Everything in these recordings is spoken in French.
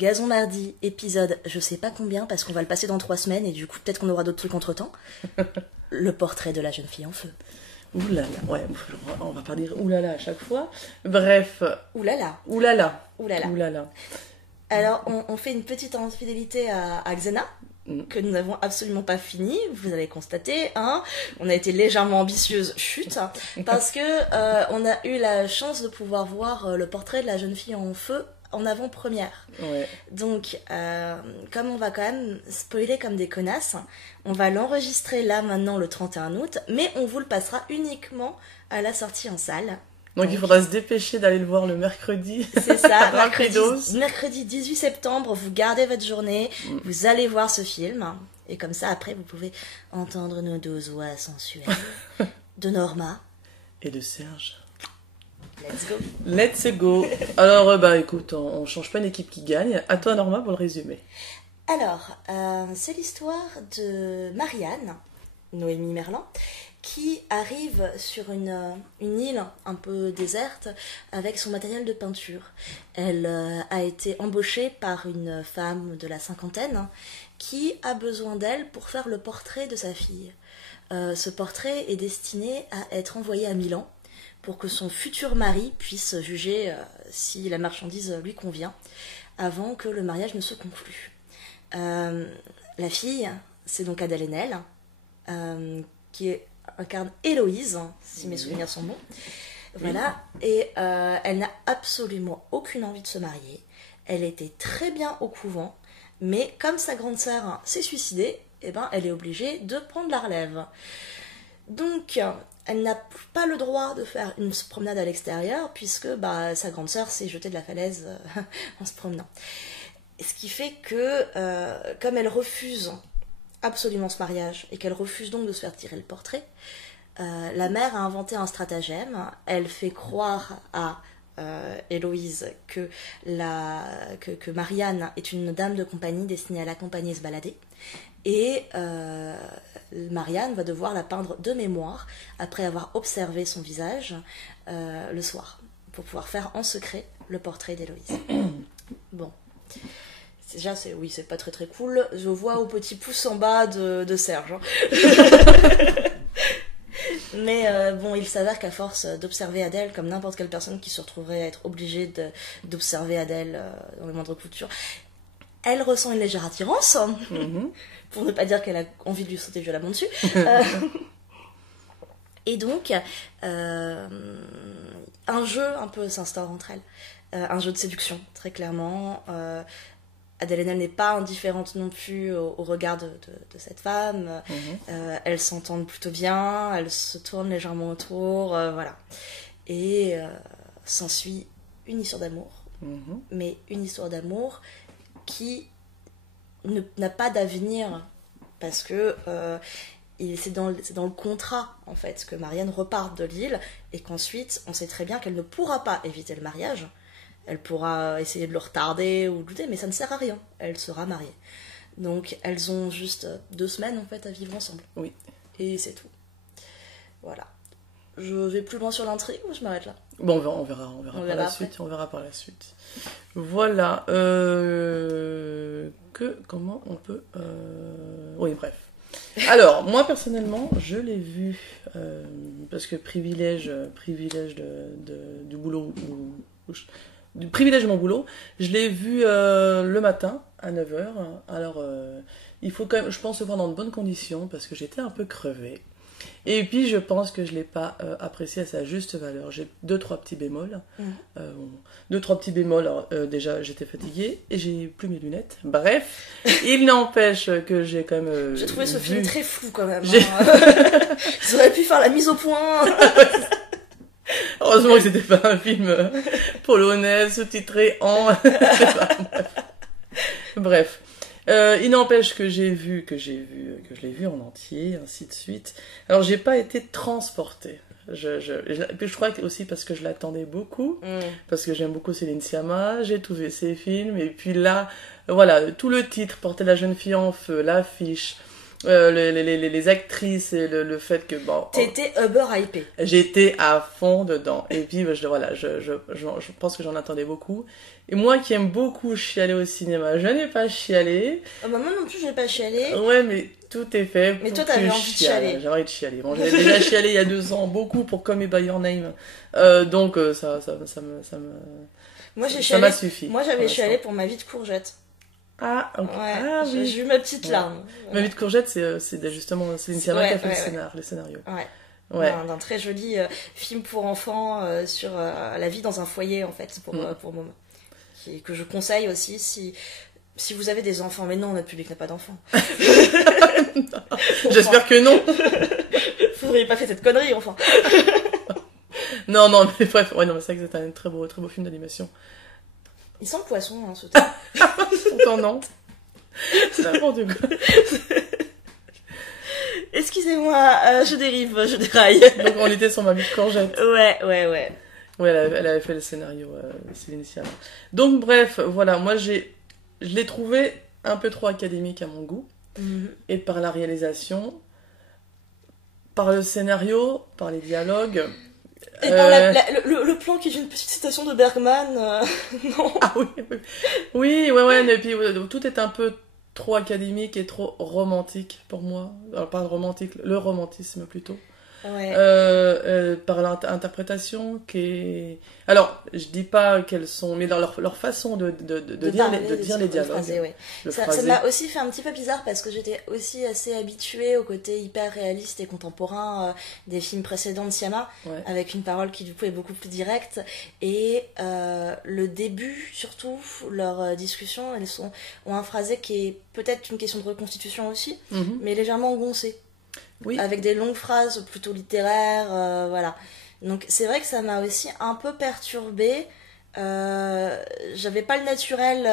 Gazon Mardi, épisode je sais pas combien parce qu'on va le passer dans 3 semaines et du coup peut-être qu'on aura d'autres trucs entre temps. Le portrait de la jeune fille en feu. Oulala, ouais, on va pas dire oulala à chaque fois. Bref. Oulala. Oulala. Oulala. Oulala. Alors on fait une petite infidélité à Xena, que nous n'avons absolument pas fini, vous avez constaté, hein. On a été légèrement ambitieuse, chut, parce que on a eu la chance de pouvoir voir le portrait de la jeune fille en feu en avant-première. Ouais. Donc, comme on va quand même spoiler comme des connasses, on va l'enregistrer là maintenant le 31 août, mais on vous le passera uniquement à la sortie en salle. Donc il faudra se dépêcher d'aller le voir le mercredi. C'est ça, Rapidos. mercredi 18 septembre, vous gardez votre journée, vous allez voir ce film, et comme ça après vous pouvez entendre nos deux voix sensuelles de Norma. Et de Serge. Let's go. Let's go. Alors, bah écoute, on change pas une équipe qui gagne. À toi, Norma, pour le résumé. Alors, c'est l'histoire de Marianne, Noémie Merlan, qui arrive sur une île un peu déserte avec son matériel de peinture. Elle a été embauchée par une femme de la cinquantaine qui a besoin d'elle pour faire le portrait de sa fille. Ce portrait est destiné à être envoyé à Milan pour que son futur mari puisse juger si la marchandise lui convient avant que le mariage ne se conclue. La fille, c'est donc Adèle Haenel, qui incarne Héloïse, si mes souvenirs sont bons. Voilà, et elle n'a absolument aucune envie de se marier. Elle était très bien au couvent, mais comme sa grande sœur s'est suicidée, eh ben, elle est obligée de prendre la relève. Donc, elle n'a pas le droit de faire une promenade à l'extérieur, puisque sa grande sœur s'est jetée de la falaise en se promenant. Ce qui fait que, comme elle refuse absolument ce mariage, et qu'elle refuse donc de se faire tirer le portrait, la mère a inventé un stratagème. Elle fait croire à Héloïse que Marianne est une dame de compagnie destinée à l'accompagner et se balader. Et Marianne va devoir la peindre de mémoire après avoir observé son visage le soir, pour pouvoir faire en secret le portrait d'Héloïse. Bon. Déjà, c'est pas très très cool. Je vois au petit pouce en bas de Serge. Hein. Mais bon, il s'avère qu'à force d'observer Adèle, comme n'importe quelle personne qui se retrouverait à être obligée d'observer Adèle dans les moindres coutures, elle ressent une légère attirance, pour ne pas dire qu'elle a envie de lui sauter violemment dessus. Et donc, un jeu un peu s'instaure entre elles. Un jeu de séduction, très clairement. Adèle Haenel n'est pas indifférente non plus au regard de cette femme. Elles s'entendent plutôt bien, elles se tournent légèrement autour, voilà. Et s'ensuit une histoire d'amour, mais une histoire d'amour qui n'a pas d'avenir, parce que c'est dans le contrat, en fait, que Marianne reparte de l'île, et qu'ensuite, on sait très bien qu'elle ne pourra pas éviter le mariage. Elle pourra essayer de le retarder ou douter, mais ça ne sert à rien. Elle sera mariée. Donc, elles ont juste 2 semaines, en fait, à vivre ensemble. Oui. Et c'est tout. Voilà. Je vais plus loin sur l'intrigue ou je m'arrête là? Bon, on verra par la suite. On verra par la suite. Voilà. Comment on peut... Oui, bref. Alors, moi, personnellement, je l'ai vu, parce que privilège du boulot... Du privilège de mon boulot, je l'ai vu le matin à 9h. Alors, il faut quand même, je pense, le voir dans de bonnes conditions parce que j'étais un peu crevée. Et puis, je pense que je ne l'ai pas apprécié à sa juste valeur. J'ai 2-3 petits bémols. 2-3 petits bémols. Alors, déjà, j'étais fatiguée et j'ai plus mes lunettes. Bref, il n'empêche que j'ai quand même. J'ai trouvé ce film très flou quand même. Hein. Ils auraient pu faire la mise au point. Heureusement que c'était pas un film polonais sous-titré en... Bref. Il n'empêche que je l'ai vu en entier, ainsi de suite. Alors, j'ai pas été transportée. Puis je crois que aussi parce que je l'attendais beaucoup, parce que j'aime beaucoup Céline Sciamma, j'ai tout vu ses films, et puis là, voilà, tout le titre portait la jeune fille en feu, l'affiche, les actrices et le fait que bon, T'étais uber hypé. j'étais à fond dedans. Et puis voilà, je pense que j'en attendais beaucoup. Et moi qui aime beaucoup chialer au cinéma, je n'ai pas chialé. Moi non plus, je n'ai pas chialé. Ouais, mais tout est fait. Mais pour toi, que t'avais je envie de chiale. chialer. J'ai envie de chialer. Bon, j'avais déjà chialé il y a 2 ans, beaucoup pour Call Me By Your Name. Donc ça Moi, j'ai ça chialé. m'a suffi. Moi, j'avais pour chialé l'instant. pour Ma vie de courgette. Ah, ok. Ouais, Ah oui. j'ai eu ma petite Ouais. larme. Ma vie de courgette, c'est justement Céline Sciamma qui a fait le scénario. Ouais. Ouais. D'un très joli film pour enfants sur la vie dans un foyer, en fait, pour Momo. Que je conseille aussi si vous avez des enfants. Mais non, notre public n'a pas d'enfants. J'espère que non. Vous n'auriez pas fait cette connerie, enfin. Non, mais bref. Ouais, non, mais c'est vrai que c'est un très beau film d'animation. Il sent le poisson, hein, ce temps. Pourtant, non. C'est n'importe quoi. Excusez-moi, je dérive, je déraille. Donc, on était sur Ma vie de courgette. Ouais. Ouais, elle avait fait le scénario, Céline Sciamma. Donc, bref, voilà. Moi, je l'ai trouvé un peu trop académique à mon goût. Et par la réalisation, par le scénario, par les dialogues. Et par le plan qui est une petite citation de Bergman, non. Ah oui, ouais, et puis tout est un peu trop académique et trop romantique pour moi. Alors, pas romantique, le romantisme plutôt. Ouais. Par l'interprétation qui est... Alors, je dis pas qu'elles sont... Mais dans leur façon de dire les dialogues. Phrasé, ouais. Ça m'a aussi fait un petit peu bizarre parce que j'étais aussi assez habituée au côté hyper réaliste et contemporain des films précédents de Sciamma, avec une parole qui du coup est beaucoup plus directe. Et le début, surtout, leurs discussions, ont un phrasé qui est peut-être une question de reconstitution aussi, mais légèrement goncé. Oui. Avec des longues phrases plutôt littéraires, voilà. Donc c'est vrai que ça m'a aussi un peu perturbée. J'avais pas le naturel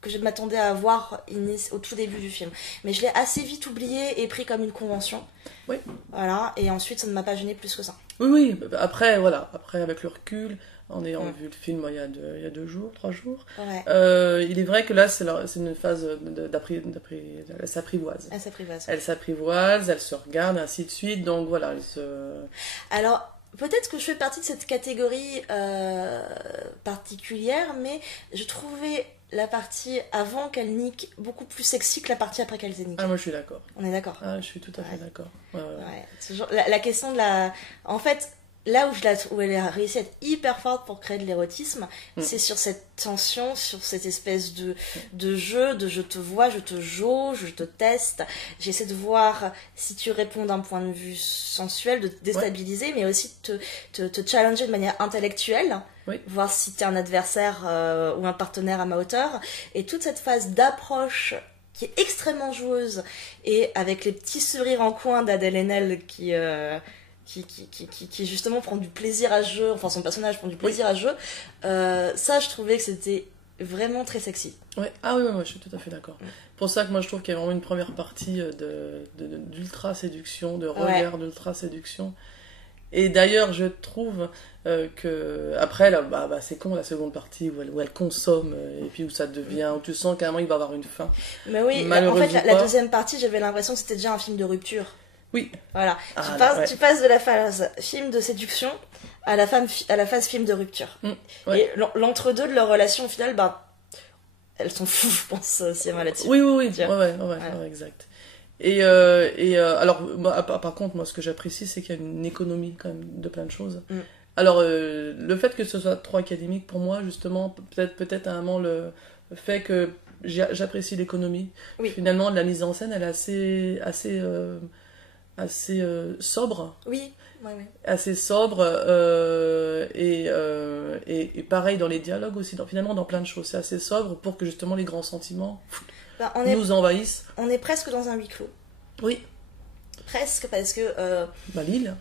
que je m'attendais à avoir au tout début du film. Mais je l'ai assez vite oublié et pris comme une convention. Oui. Voilà, et ensuite ça ne m'a pas gêné plus que ça. Oui, après, avec le recul, en ayant vu le film il y a 2 jours, 3 jours, il est vrai que là, c'est une phase elle s'apprivoise. Elle s'apprivoise, elle se regarde, ainsi de suite, donc voilà, Alors, peut-être que je fais partie de cette catégorie particulière, mais je trouvais la partie avant qu'elle nique beaucoup plus sexy que la partie après qu'elle nique. Ah, moi je suis d'accord. On est d'accord. Ah, je suis tout à fait d'accord. Ouais. La question de la... En fait, là où elle a réussi à être hyper forte pour créer de l'érotisme, c'est sur cette tension, sur cette espèce de jeu, de je te vois, je te jauge, je te teste, j'essaie de voir si tu réponds d'un point de vue sensuel, de te déstabiliser, mais aussi te challenger de manière intellectuelle, voir si t'es un adversaire ou un partenaire à ma hauteur, et toute cette phase d'approche qui est extrêmement joueuse, et avec les petits sourires en coin d'Adèle Haenel qui justement prend du plaisir à ce jeu, enfin son personnage prend du plaisir à ce jeu, ça je trouvais que c'était vraiment très sexy. Ouais. Ah oui, moi je suis tout à fait d'accord. Pour ça que moi je trouve qu'il y a vraiment une première partie d'ultra séduction, de regard d'ultra séduction. Et d'ailleurs je trouve que après là, c'est con la seconde partie où elle consomme et puis où ça devient, où tu sens qu'à un moment il va avoir une fin. Mais oui, en fait la deuxième partie j'avais l'impression que c'était déjà un film de rupture. Oui. Voilà. Tu passes de la phase film de séduction à la phase film de rupture. Et l'entre-deux de leur relation, au final, elles sont fous, je pense, Sciamma là-dessus. Oui. Ouais, exact. Et alors, par contre, moi, ce que j'apprécie, c'est qu'il y a une économie, quand même, de plein de choses. Alors, le fait que ce soit trop académique, pour moi, justement, peut-être à un moment, le fait que j'apprécie l'économie. Oui. Finalement, la mise en scène, elle est assez sobre. Oui. Assez sobre et pareil dans les dialogues aussi, finalement dans plein de choses. C'est assez sobre pour que justement les grands sentiments nous envahissent. On est presque dans un huis clos. Oui. Presque, parce que... l'île.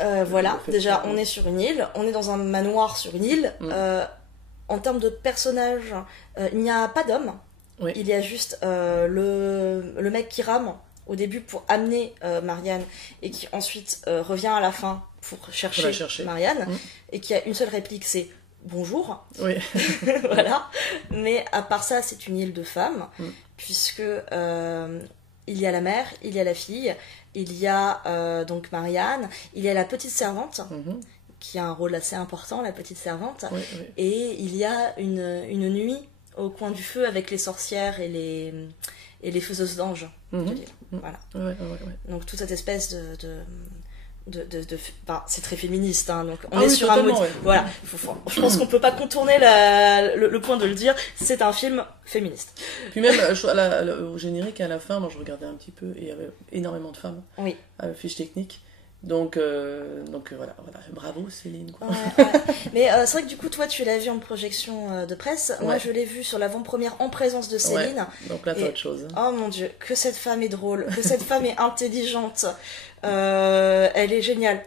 Voilà, déjà on est sur une île, on est dans un manoir sur une île. En termes de personnages, il n'y a pas d'homme. Oui. Il y a juste le mec qui rame au début pour amener Marianne et qui ensuite revient à la fin pour chercher Marianne et qui a une seule réplique, c'est bonjour. Oui. Voilà. Mais à part ça, c'est une île de femmes puisque il y a la mère, il y a la fille, il y a donc Marianne, il y a la petite servante, qui a un rôle assez important, la petite servante, Oui, oui. et il y a une nuit au coin du feu avec les sorcières et les faiseuses d'anges de l'île. Voilà. Donc toute cette espèce enfin, c'est très féministe, hein, donc on est sur un mode. Voilà, je pense qu'on peut pas contourner le point de le dire. C'est un film féministe. Puis même au générique à la fin, moi je regardais un petit peu et il y avait énormément de femmes. Oui. Fiche technique. Donc voilà, bravo Céline. Quoi. Ouais. Mais c'est vrai que du coup, toi, tu l'as vu en projection de presse. Ouais. Moi, je l'ai vu sur l'avant-première en présence de Céline. Ouais. Donc là, t'as autre chose. Oh mon Dieu, que cette femme est drôle, que cette femme est intelligente. Elle est géniale.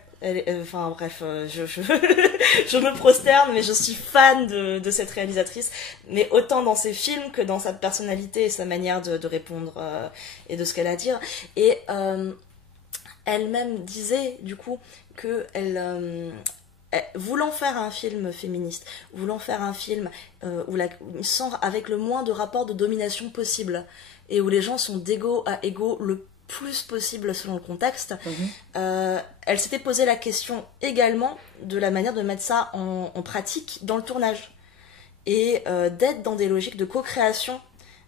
Enfin bref, je me prosterne, mais je suis fan de cette réalisatrice. Mais autant dans ses films que dans sa personnalité et sa manière de répondre et de ce qu'elle a à dire. Et elle-même disait du coup que voulant faire un film féministe, voulant faire un film avec le moins de rapports de domination possible et où les gens sont d'égaux à égaux le plus possible selon le contexte, elle s'était posé la question également de la manière de mettre ça en pratique dans le tournage et d'être dans des logiques de co-création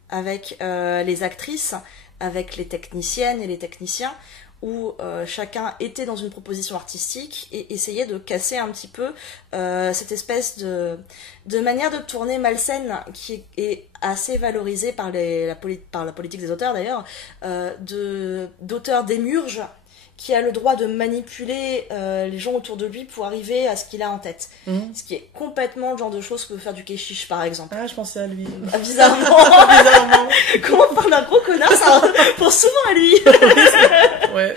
avec les actrices, avec les techniciennes et les techniciens, où chacun était dans une proposition artistique et essayait de casser un petit peu cette espèce de manière de tourner malsaine qui est assez valorisée par la politique des auteurs d'ailleurs, d'auteurs démiurges qui a le droit de manipuler les gens autour de lui pour arriver à ce qu'il a en tête. Ce qui est complètement le genre de choses que peut faire du Keshish, par exemple. Ah, je pensais à lui. Ah, bizarrement. Comment on parle d'un gros connard, ça pense souvent à lui. Ouais.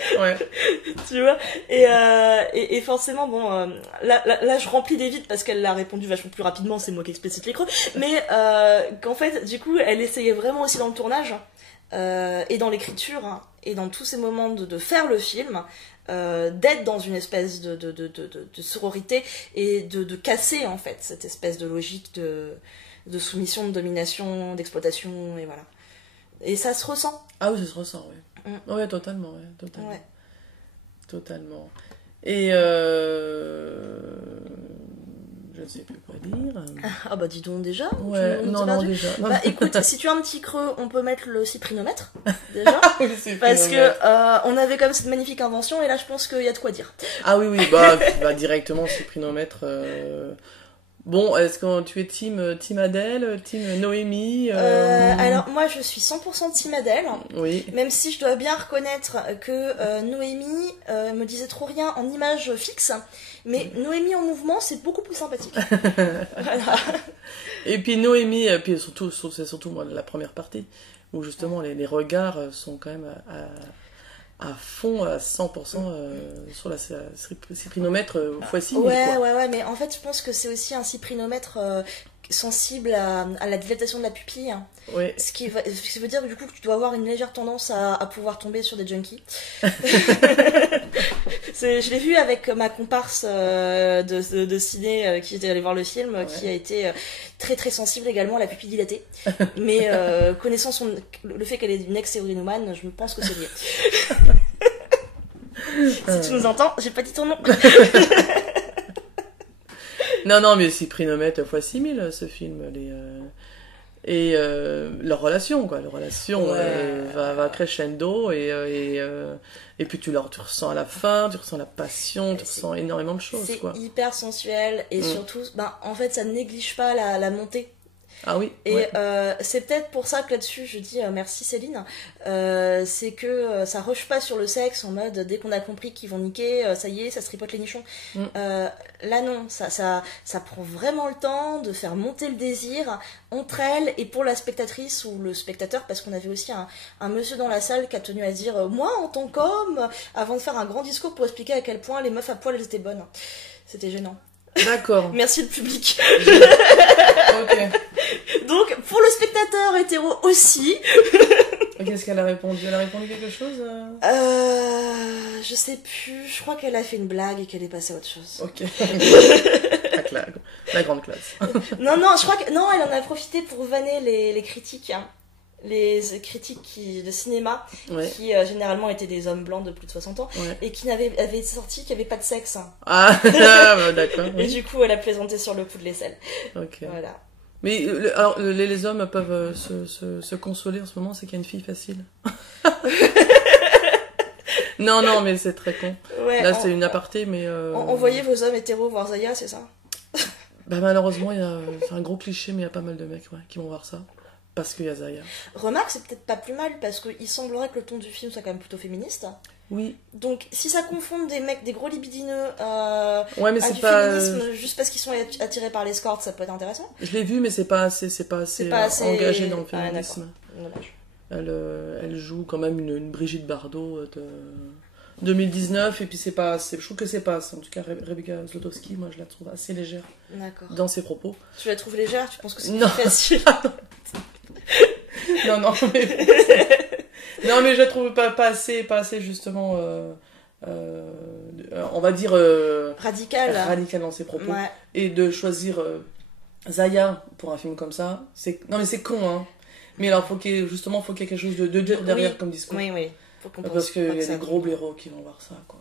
Tu vois, et forcément, bon, là, je remplis des vides parce qu'elle a répondu vachement plus rapidement, c'est moi qui explicite les creux, mais qu'en fait, du coup, elle essayait vraiment aussi dans le tournage, et dans l'écriture, hein, et dans tous ces moments de faire le film, d'être dans une espèce de sororité et de casser, en fait, cette espèce de logique de soumission, de domination, d'exploitation, et voilà. Et ça se ressent. Ah oui, ça se ressent, oui. Ouais, totalement. Ouais. Totalement. Et je ne sais plus quoi dire. Ah bah dis donc déjà. Ouais, non, déjà. Bah écoute, si tu as un petit creux, on peut mettre le cyprinomètre, déjà. Parce que on avait quand même cette magnifique invention, et là je pense qu'il y a de quoi dire. Ah oui, bah directement cyprinomètre. Bon, est-ce que tu es team Adèle, team Noémie Alors moi je suis 100% team Adèle, oui. Même si je dois bien reconnaître que Noémie me disait trop rien en image fixe, mais Noémie en mouvement c'est beaucoup plus sympathique. Voilà. Et puis Noémie, puis c'est surtout moi, la première partie, où justement les regards sont quand même à fond, à 100% sur la cyprinomètre x6. Ouais, mais en fait, je pense que c'est aussi un cyprinomètre sensible à la dilatation de la pupille. Oui. Ce qui veut dire du coup que tu dois avoir une légère tendance à pouvoir tomber sur des junkies. Je l'ai vu avec ma comparse de ciné qui était allée voir le film, qui a été très très sensible également à la pupille dilatée. Mais connaissant le fait qu'elle est une ex-héroïnomane, je pense que c'est lié. Si tu nous entends, j'ai pas dit ton nom. Non, mais Cyprinomètre x6000, ce film. Et leur relation, quoi. Leur relation va crescendo et puis tu ressens à la fin, tu ressens la passion, tu ressens énormément de choses, c'est quoi. hyper sensuel et surtout, en fait, ça ne néglige pas la montée. Ah oui. Et c'est peut-être pour ça que là-dessus je dis merci Céline, c'est que ça rush pas sur le sexe en mode dès qu'on a compris qu'ils vont niquer, ça y est, ça se tripote les nichons. Là non, ça prend vraiment le temps de faire monter le désir entre elles et pour la spectatrice ou le spectateur, parce qu'on avait aussi un monsieur dans la salle qui a tenu à dire moi en tant qu'homme, avant de faire un grand discours pour expliquer à quel point les meufs à poil elles étaient bonnes. C'était gênant. D'accord. Merci le public. Ok. Donc, pour le spectateur hétéro aussi. Qu'est-ce qu'elle a répondu ? Elle a répondu quelque chose Je sais plus. Je crois qu'elle a fait une blague et qu'elle est passée à autre chose. Ok. La grande classe. Non, je crois que... Non, elle en a profité pour vanner les critiques. Hein. les critiques de cinéma, Ouais. qui généralement étaient des hommes blancs de plus de 60 ans, Ouais. et qui avaient sorti qu'il n'y avait pas de sexe. Ah, bah, d'accord. Et Oui. du coup, elle a plaisanté sur le coup de l'aisselle. Ok. Voilà. Mais alors, les hommes peuvent se consoler en ce moment, c'est qu'il y a une fille facile. Non, mais c'est très con. Ouais, Là, c'est une aparté, mais... envoyez vos hommes hétéros voir Zaya, c'est ça? Bah, malheureusement, c'est un gros cliché, mais il y a pas mal de mecs qui vont voir ça. Parce qu'il y a Zaya. Remarque, c'est peut-être pas plus mal, parce qu'il semblerait que le ton du film soit quand même plutôt féministe. Oui. Donc, si ça confond des mecs, des gros libidineux, Ouais, mais à c'est du pas... féminisme, juste parce qu'ils sont attirés par l'escorte, ça peut être intéressant. Je l'ai vu, mais c'est pas assez engagé dans le Ah, féminisme. d'accord. Dommage. Elle joue quand même une Brigitte Bardot de 2019, et puis je trouve que c'est pas, en tout cas Rebecca Zlotowski, moi je la trouve assez légère D'accord. dans ses propos. Tu la trouves légère? Tu penses que c'est Non. plus facile? Non, non, mais non, mais je la trouve pas assez justement, on va dire Radical. radical dans ses propos. Ouais. Et de choisir Zaya pour un film comme ça, non mais c'est con, hein. Mais alors faut qu'il y ait quelque chose de dur derrière Oui. comme discours. Oui. Faut qu'on pense Parce qu'il pas y que a ça des gros arrive. blaireaux qui vont voir ça, quoi.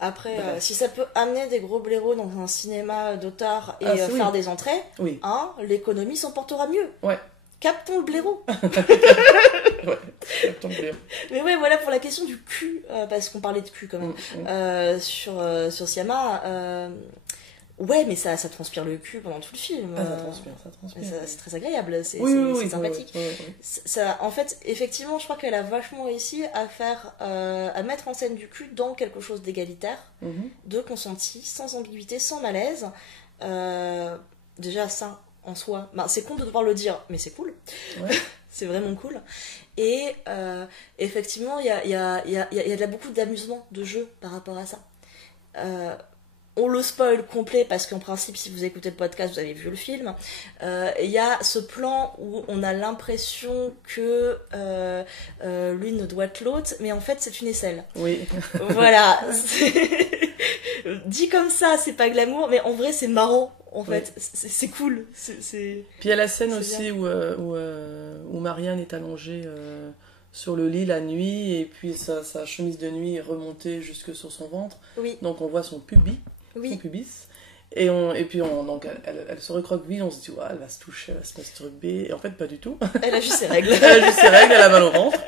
Après, Bref. si ça peut amener des gros blaireaux dans un cinéma d'auteur et Ah, c'est faire oui. des entrées, Oui. hein, l'économie s'en portera mieux. Ouais. Captons le blaireau. Ouais. Tant mieux. Mais ouais, voilà pour la question du cul, parce qu'on parlait de cul quand même. Sur Siama, ouais, mais ça transpire le cul pendant tout le film. Ah, ça transpire. C'est très agréable, c'est Oui, sympathique. oui. Ça, en fait, effectivement, je crois qu'elle a vachement réussi à mettre en scène du cul dans quelque chose d'égalitaire, Mhm. de consenti, sans ambiguïté, sans malaise. Déjà, ça, en soi, c'est con de devoir le dire, mais c'est cool. Ouais. C'est vraiment cool. Et effectivement, il y a beaucoup d'amusement, de jeu par rapport à ça. On le spoil complet parce qu'en principe, si vous écoutez le podcast, vous avez vu le film. Il y a ce plan où on a l'impression que l'une doit être l'autre, mais en fait, c'est une aisselle. Oui. Voilà. Dit comme ça, c'est pas glamour, mais en vrai, c'est marrant. En fait, c'est cool. Puis il y a la scène c'est aussi où Marianne est allongée sur le lit la nuit, et puis sa chemise de nuit est remontée jusque sur son ventre. Oui. Donc on voit son pubis. Son Oui. pubis. Et puis donc elle se recroqueville, on se dit, ouais, elle va se toucher, elle va se masturber. Et en fait, pas du tout. Elle a juste ses règles. Elle a juste ses règles, elle a mal au ventre.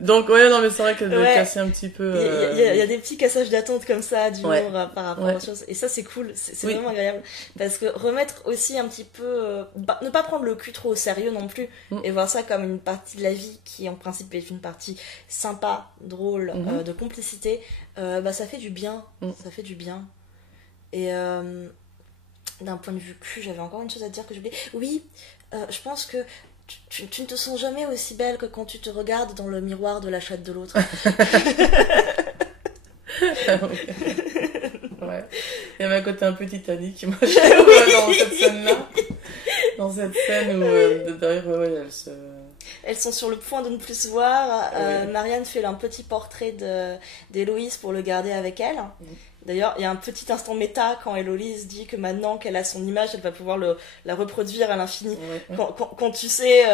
Donc, ouais, non, mais c'est vrai qu'elle doit Ouais. casser un petit peu. Il y a des petits cassages d'attente comme ça, d'humour par rapport Ouais. aux choses. Et ça, c'est cool. C'est Oui. vraiment agréable. Parce que remettre aussi un petit peu. Ne pas prendre le cul trop au sérieux non plus. Et voir ça comme une partie de la vie qui, en principe, est une partie sympa, drôle, de complicité. Ça fait du bien. Ça fait du bien. Et d'un point de vue cul, j'avais encore une chose à dire que j'ai oublié. Oui, je pense que. Tu ne te sens jamais aussi belle que quand tu te regardes dans le miroir de la chatte de l'autre. Ouais. Il y avait un côté un peu Titanic, moi, je trouve, dans cette scène-là. Dans cette scène où, d'ailleurs, elle se... Elles sont sur le point de ne plus se voir. Oui. Marianne fait un petit portrait d'Héloïse pour le garder avec elle. D'ailleurs, il y a un petit instant méta quand Héloïse dit que maintenant qu'elle a son image, elle va pouvoir la reproduire à l'infini. Ouais. Quand tu sais,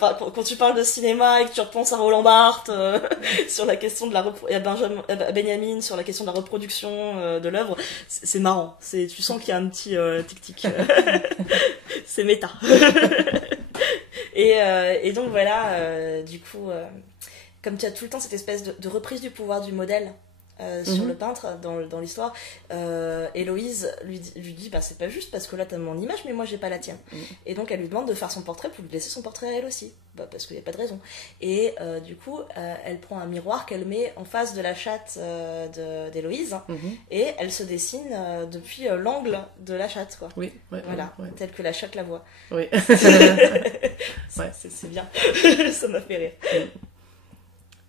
quand tu parles de cinéma et que tu repenses à Roland Barthes sur la question de et à Benjamin sur la question de la reproduction de l'œuvre, c'est marrant. Tu sens qu'il y a un petit tic-tic. C'est méta. Et donc voilà, du coup, comme tu as tout le temps cette espèce de reprise du pouvoir du modèle sur le peintre dans l'histoire, Héloïse lui dit c'est pas juste parce que là t'as mon image mais moi j'ai pas la tienne. Et donc elle lui demande de faire son portrait pour lui laisser son portrait à elle aussi, parce qu'il n'y a pas de raison. Et du coup elle prend un miroir qu'elle met en face de la chatte d'Héloïse et elle se dessine depuis l'angle de la chatte, quoi. Oui, Voilà, telle que la chatte la voit. Oui. C'est bien. Ça m'a fait rire.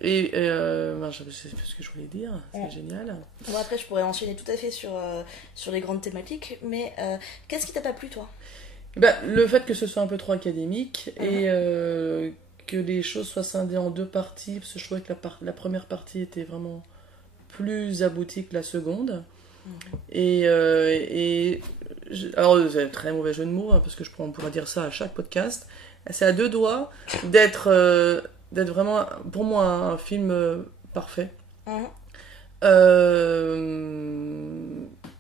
Et je sais plus ce que je voulais dire, c'est génial. Bon, après, je pourrais enchaîner tout à fait sur les grandes thématiques, mais qu'est-ce qui t'a pas plu, toi? Le fait que ce soit un peu trop académique et que les choses soient scindées en deux parties, parce que je trouvais que la première partie était vraiment plus aboutie que la seconde. Alors, c'est un très mauvais jeu de mots, parce que on pourra dire ça à chaque podcast, c'est à deux doigts d'être vraiment, pour moi, un film parfait. Mhm.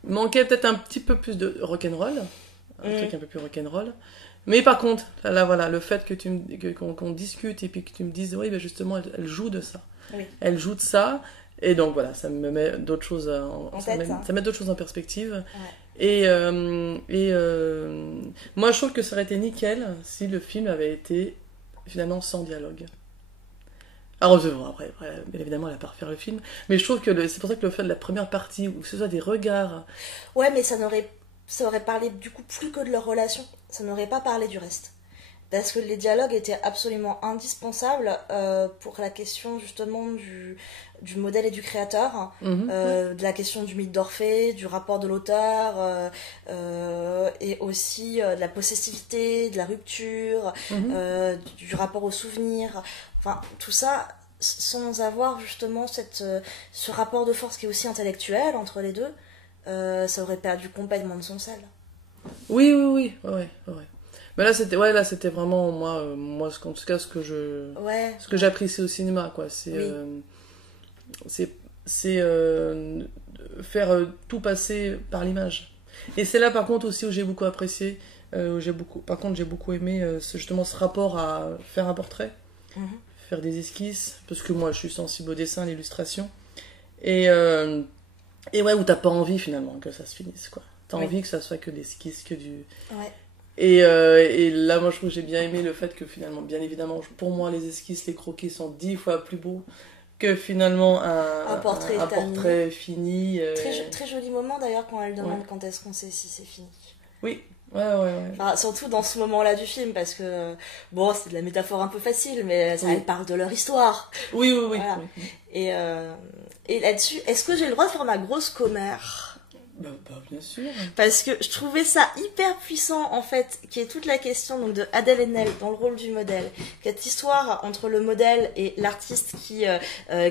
Manquait peut-être un petit peu plus de rock'n'roll, un truc un peu plus rock'n'roll. Mais par contre, là voilà, le fait que qu'on discute et puis que tu me dises, oui, ben justement, elle joue de ça. Oui. Elle joue de ça, et donc voilà, ça me met d'autres choses ça met d'autres choses en perspective. Ouais. Moi, je trouve que ça aurait été nickel si le film avait été finalement sans dialogue. Alors, après, bien évidemment, elle n'a pas refaire le film, mais je trouve que c'est pour ça que le fait de la première partie, où ce soit des regards. Ouais, mais ça aurait parlé du coup plus que de leur relation. Ça n'aurait pas parlé du reste. Parce que les dialogues étaient absolument indispensables pour la question justement du modèle et du créateur, de la question du mythe d'Orphée, du rapport de l'auteur, et aussi de la possessivité, de la rupture, du rapport au souvenir. Enfin, tout ça sans avoir justement ce rapport de force qui est aussi intellectuel entre les deux, ça aurait perdu complètement de son sel. Oui, ouais. Mais là, c'était vraiment moi, en tout cas, ce que j'apprécie au cinéma, quoi. C'est faire tout passer par l'image. Et c'est là, par contre, aussi où j'ai beaucoup apprécié, j'ai beaucoup aimé justement ce rapport à faire un portrait, faire des esquisses, parce que moi, je suis sensible au dessin, à l'illustration, et ouais, où t'as pas envie finalement que ça se finisse, quoi. T'as envie que ça soit que des esquisses, que du. Ouais. Et là, moi, je trouve que j'ai bien aimé le fait que finalement, bien évidemment, pour moi, les esquisses, les croquis sont 10 fois plus beaux que finalement un portrait fini. Très joli moment d'ailleurs quand elle demande quand est-ce qu'on sait si c'est fini. Oui, ouais. Enfin, surtout dans ce moment-là du film, parce que, bon, c'est de la métaphore un peu facile, mais elle parle de leur histoire. Oui. Voilà. Et là-dessus, est-ce que j'ai le droit de faire ma grosse commère ? Bah, bien sûr. Parce que je trouvais ça hyper puissant, en fait, qui est toute la question donc, de Adèle Haenel dans le rôle du modèle. Cette histoire entre le modèle et l'artiste qui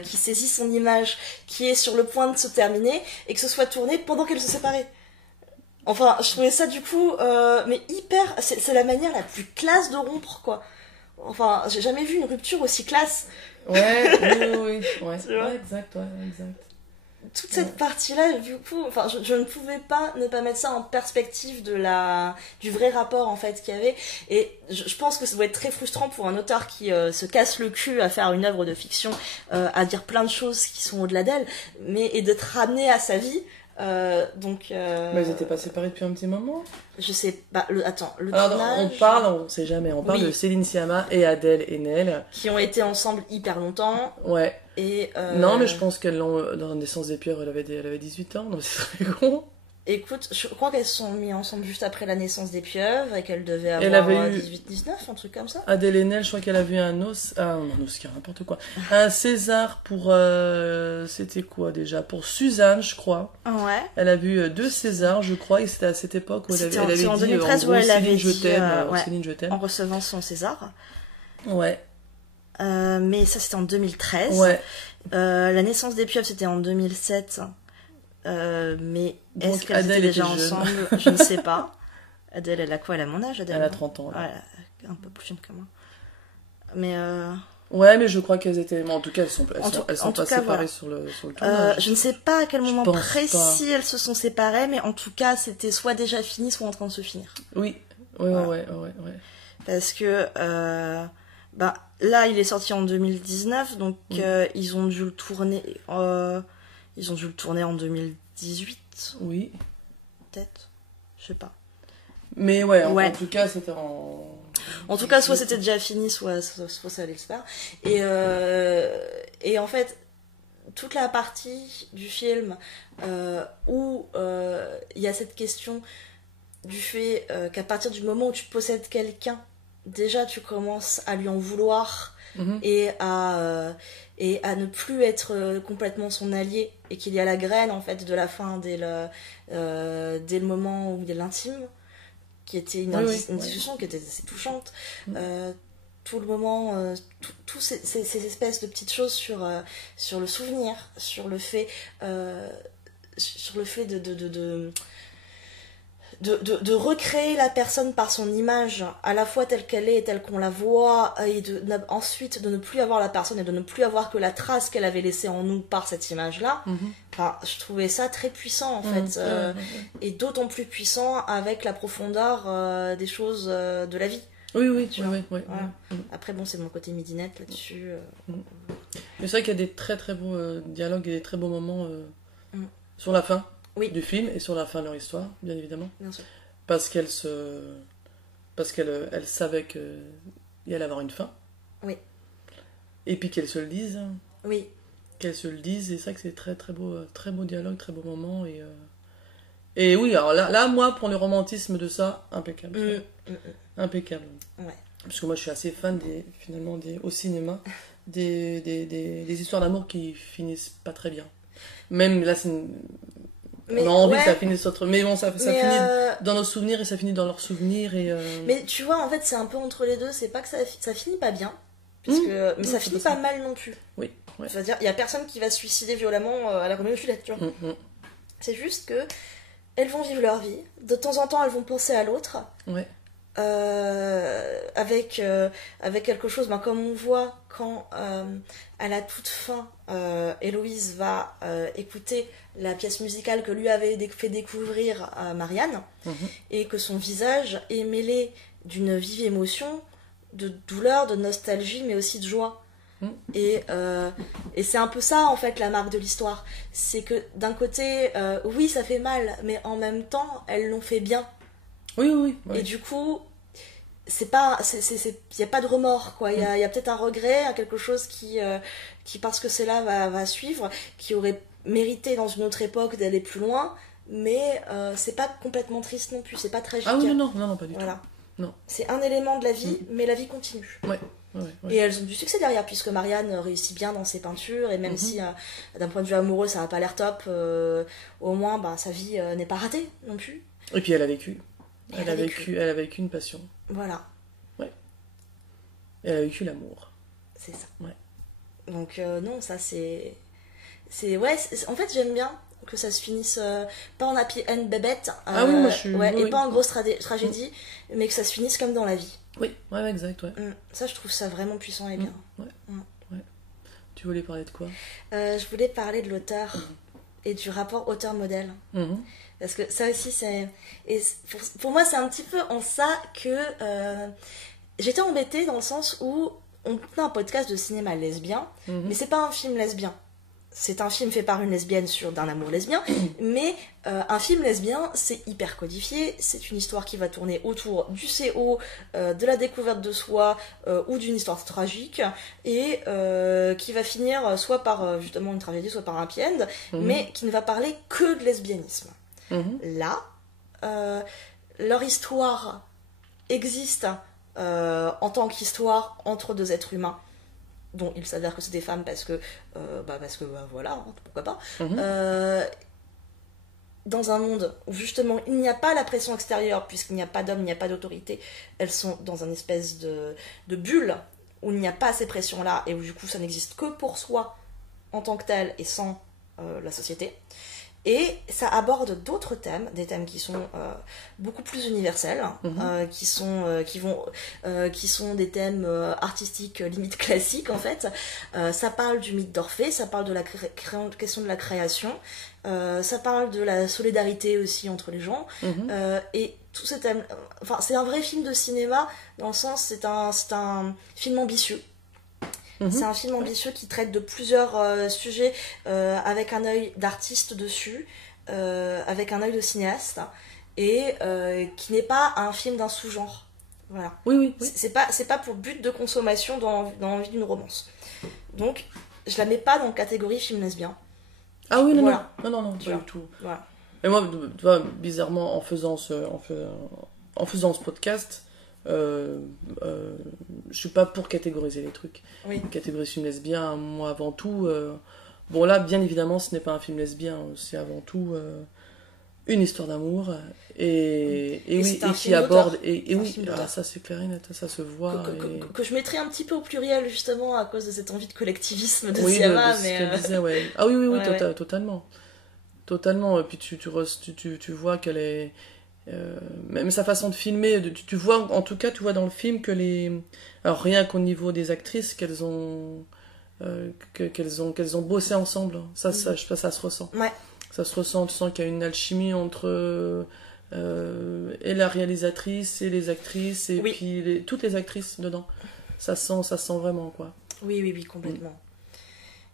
saisit son image, qui est sur le point de se terminer, et que ce soit tourné pendant qu'elle se séparait. Enfin, je trouvais ça du coup, mais hyper. C'est la manière la plus classe de rompre, quoi. Enfin, j'ai jamais vu une rupture aussi classe. Ouais, oui. Ouais, exact. Toute cette partie-là, du coup, enfin, je ne pouvais pas ne pas mettre ça en perspective du vrai rapport, en fait, qu'il y avait. Et je pense que ça doit être très frustrant pour un auteur qui se casse le cul à faire une œuvre de fiction, à dire plein de choses qui sont au-delà d'elle, et d'être ramené à sa vie. Mais ils n'étaient pas séparés depuis un petit moment. Je sais pas. Attends, le Alors, tournage. on sait jamais. On parle de Céline Sciamma et Adèle Haenel. Qui ont été ensemble hyper longtemps. Ouais. Et non, mais je pense qu'elles l'ont. Dans Naissance des pieuvres, elle avait 18 ans, donc c'est très con. Écoute, je crois qu'elles se sont mises ensemble juste après la naissance des pieuvres et qu'elles devaient avoir 18-19, un truc comme ça. Adèle Haenel, je crois qu'elle a vu un Oscar, n'importe quoi. Un César pour. C'était quoi déjà? Pour Suzanne, je crois. Ouais. Elle a vu 2 Césars, je crois, et c'était à cette époque où elle avait dit. En 2013, où elle avait dit Céline, je t'aime. En recevant son César. Ouais. Mais ça, c'était en 2013. Ouais. La naissance des pieuvres, c'était en 2007. Mais donc, est-ce qu'elles étaient déjà ensemble? Je ne sais pas. Adèle, elle a quoi? Elle a mon âge, Adèle? Elle a 30 ans. Ouais, un peu plus jeune que moi. Mais ouais, mais je crois qu'elles étaient. En tout cas, elles sont pas séparées voilà. sur le tournage. Je ne sais pas à quel moment précis pas. elles se sont séparées, mais en tout cas, c'était soit déjà fini, soit en train de se finir. Oui, voilà. Ouais. Parce que là, il est sorti en 2019, donc ils ont dû le tourner. Ils ont dû le tourner en 2018. Oui. Peut-être. Je sais pas. Mais ouais. En tout cas, c'était En tout cas, soit c'était déjà fini, soit ça allait se faire. Et en fait, toute la partie du film où il y a cette question du fait qu'à partir du moment où tu possèdes quelqu'un, déjà tu commences à lui en vouloir et à ne plus être complètement son allié, et qu'il y a la graine en fait de la fin dès le moment où il y a l'intime, qui était une discussion qui était assez touchante. Tout le moment, tous ces espèces de petites choses sur le souvenir, sur le fait de recréer la personne par son image, à la fois telle qu'elle est et telle qu'on la voit, et ensuite de ne plus avoir la personne et de ne plus avoir que la trace qu'elle avait laissée en nous par cette image-là. Enfin, je trouvais ça très puissant en fait, et d'autant plus puissant avec la profondeur des choses de la vie. Oui. Voilà. Après, bon, c'est mon côté midinette là-dessus. Mais c'est vrai qu'il y a des très très beaux dialogues et des très beaux moments sur la fin du film et sur la fin de leur histoire, bien évidemment. Bien sûr. Parce qu'elle savait qu'il allait avoir une fin. Oui. Et puis qu'elle se le dise. Oui. Qu'elle se le dise, et c'est ça que c'est très beau dialogue, très beau moment. Et oui, alors là, moi, pour le romantisme de ça, impeccable. Impeccable. Ouais. Parce que moi, je suis assez fan au cinéma, des histoires d'amour qui finissent pas très bien. Même là, on a envie que ça finisse autre. Mais bon, ça finit dans nos souvenirs et ça finit dans leurs souvenirs. Mais tu vois, en fait, c'est un peu entre les deux. C'est pas que ça finit pas bien, mais ça finit pas mal non plus. Oui. Ouais. C'est-à-dire, il y a personne qui va se suicider violemment à la Roméo et Juliette, tu vois. C'est juste que elles vont vivre leur vie. De temps en temps, elles vont penser à l'autre. Ouais. Avec quelque chose, comme on voit quand à la toute fin Héloïse va écouter la pièce musicale que lui avait fait découvrir à Marianne, et que son visage est mêlé d'une vive émotion, de douleur, de nostalgie, mais aussi de joie. Et c'est un peu ça en fait la marque de l'histoire, c'est que d'un côté oui ça fait mal, mais en même temps elles l'ont fait bien. Oui. Et du coup il y a pas de remords quoi, il y a peut-être un regret, quelque chose qui parce que c'est là va suivre, qui aurait mérité dans une autre époque d'aller plus loin, mais c'est pas complètement triste non plus, c'est pas tragique. Ah oui, non, pas du tout. Non. C'est un élément de la vie, mais la vie continue. Ouais. Et elles ont du succès derrière, puisque Marianne réussit bien dans ses peintures, et même si d'un point de vue amoureux ça n'a pas l'air top, au moins sa vie n'est pas ratée non plus. Et puis elle a vécu. Elle a vécu une passion. Voilà. Ouais. Elle a vécu l'amour. C'est ça. Ouais. Donc non, ça c'est... en fait j'aime bien que ça se finisse pas en happy end bébête, moi je suis... et pas en grosse tragédie, mais que ça se finisse comme dans la vie. Oui, exact, ouais. Ça, je trouve ça vraiment puissant et bien. Ouais. Tu voulais parler de quoi ? Je voulais parler de l'auteur et du rapport auteur-modèle. Parce que ça aussi, c'est... Et pour moi, c'est un petit peu en ça que j'étais embêtée dans le sens où on fait un podcast de cinéma lesbien, mais c'est pas un film lesbien. C'est un film fait par une lesbienne d'un amour lesbien, mais un film lesbien, c'est hyper codifié, c'est une histoire qui va tourner autour du CO, de la découverte de soi, ou d'une histoire tragique, et qui va finir soit par justement une tragédie, soit par un happy end, mais qui ne va parler que de lesbianisme. Là, leur histoire existe en tant qu'histoire entre deux êtres humains, dont il s'avère que c'est des femmes parce que voilà, pourquoi pas, dans un monde où justement il n'y a pas la pression extérieure, puisqu'il n'y a pas d'homme, il n'y a pas d'autorité, elles sont dans une espèce de bulle où il n'y a pas ces pressions là, et où du coup ça n'existe que pour soi en tant que tel et sans la société. Et ça aborde d'autres thèmes, des thèmes qui sont beaucoup plus universels, qui sont des thèmes artistiques limite classiques en fait. Ça parle du mythe d'Orphée, ça parle de la question de la création, ça parle de la solidarité aussi entre les gens, et tous ces thèmes. Enfin, c'est un vrai film de cinéma dans le sens, c'est un film ambitieux. C'est un film ambitieux qui traite de plusieurs sujets avec un œil d'artiste dessus, avec un œil de cinéaste, et qui n'est pas un film d'un sous-genre. Voilà. Oui. C'est pas pour but de consommation dans l'envie d'une romance. Donc, je la mets pas dans la catégorie film lesbien. Ah oui, non, voilà. non, pas du tout. Voilà. Et moi, tu vois, bizarrement, en faisant ce podcast, je suis pas pour catégoriser les trucs. Catégoriser film lesbien, moi avant tout. Bon là, bien évidemment, ce n'est pas un film lesbien, c'est avant tout une histoire d'amour et qui aborde ça c'est clair et net, ça se voit. Que je mettrais un petit peu au pluriel justement à cause de cette envie de collectivisme de cinéma, mais ce qu'elle disait, ouais. Ah oui, totalement. Et puis tu vois qu'elle est Même sa façon de filmer, tu vois, en tout cas, tu vois dans le film que alors rien qu'au niveau des actrices, qu'elles ont bossé ensemble. Ça se ressent. Ouais. Ça se ressent, tu sens qu'il y a une alchimie entre et la réalisatrice et les actrices et puis toutes les actrices dedans. Ça sent vraiment, quoi. Oui, complètement.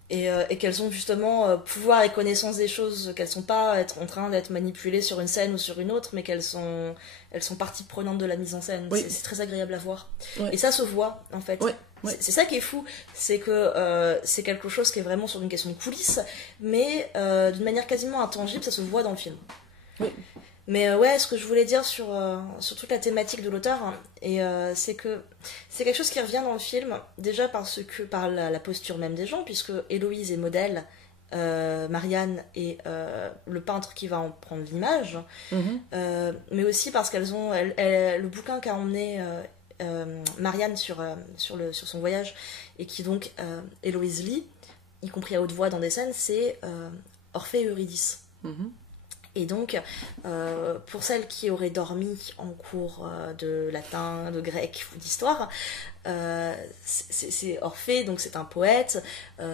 Et qu'elles ont justement pouvoir et connaissance des choses, qu'elles sont pas en train d'être manipulées sur une scène ou sur une autre, mais elles sont partie prenante de la mise en scène. Oui. C'est très agréable à voir. Ouais. Et ça se voit, en fait. Ouais. C'est ça qui est fou, c'est que c'est quelque chose qui est vraiment sur une question de coulisses, mais d'une manière quasiment intangible, ça se voit dans le film. Oui. Mais ouais, ce que je voulais dire sur toute la thématique de l'auteur, c'est que c'est quelque chose qui revient dans le film, déjà par la posture même des gens, puisque Héloïse est modèle, Marianne est le peintre qui va en prendre l'image, mais aussi parce qu'elles ont le bouquin qu'a emmené Marianne sur son voyage, et qui donc Héloïse lit, y compris à haute voix dans des scènes, c'est Orphée et Eurydice. Et donc, pour celles qui auraient dormi en cours de latin, de grec ou d'histoire, c'est Orphée, donc c'est un poète.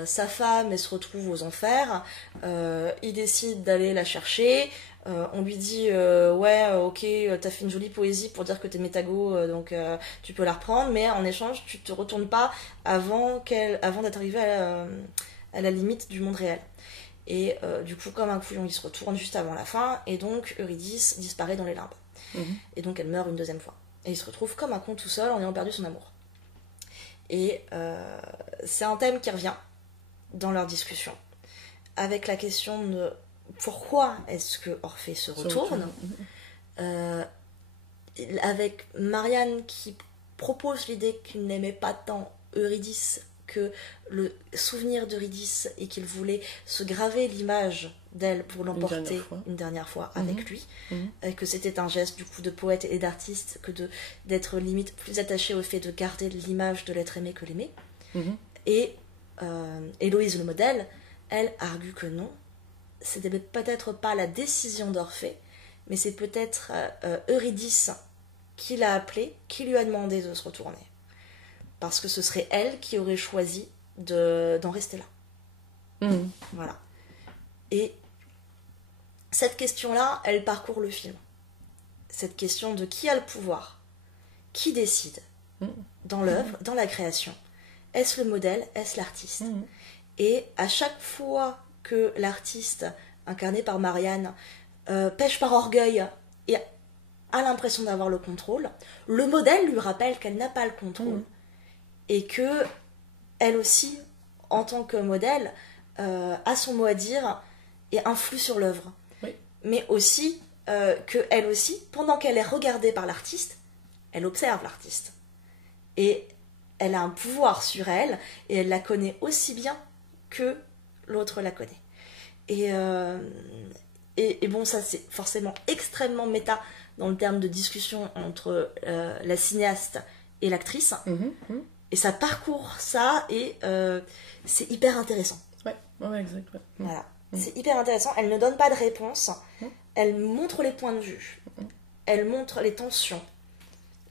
Sa femme, elle se retrouve aux enfers. Il décide d'aller la chercher. On lui dit ouais, ok, t'as fait une jolie poésie pour dire que t'es métago, donc tu peux la reprendre, mais en échange, tu te retournes pas avant d'être arrivé à la limite du monde réel. Et du coup, comme un couillon, il se retourne juste avant la fin, et donc Eurydice disparaît dans les limbes. Et donc elle meurt une deuxième fois. Et il se retrouve comme un con tout seul en ayant perdu son amour. Et c'est un thème qui revient dans leur discussion, avec la question de pourquoi est-ce que Orphée se retourne, avec Marianne qui propose l'idée qu'il n'aimait pas tant Eurydice que le souvenir d'Eurydice, et qu'il voulait se graver l'image d'elle pour l'emporter une dernière fois avec lui, et que c'était un geste du coup de poète et d'artiste que d'être limite plus attaché au fait de garder l'image de l'être aimé que l'aimer. Et Héloïse le modèle, elle argue que non, c'était peut-être pas la décision d'Orphée, mais c'est peut-être Eurydice qui l'a appelé, qui lui a demandé de se retourner. Parce que ce serait elle qui aurait choisi d'en rester là. Voilà. Et cette question-là, elle parcourt le film. Cette question de qui a le pouvoir, qui décide dans l'œuvre, dans la création. Est-ce le modèle, est-ce l'artiste? Et à chaque fois que l'artiste, incarné par Marianne, pêche par orgueil et a l'impression d'avoir le contrôle, le modèle lui rappelle qu'elle n'a pas le contrôle. Et que elle aussi, en tant que modèle, a son mot à dire et influe sur l'œuvre. Mais aussi que elle aussi, pendant qu'elle est regardée par l'artiste, elle observe l'artiste. Et elle a un pouvoir sur elle, et elle la connaît aussi bien que l'autre la connaît. Et bon, ça c'est forcément extrêmement méta dans le terme de discussion entre la cinéaste et l'actrice. Et ça parcourt ça, et c'est hyper intéressant. Ouais, exact. Ouais. Voilà, c'est hyper intéressant. Elle ne donne pas de réponse. Elle montre les points de vue. Elle montre les tensions,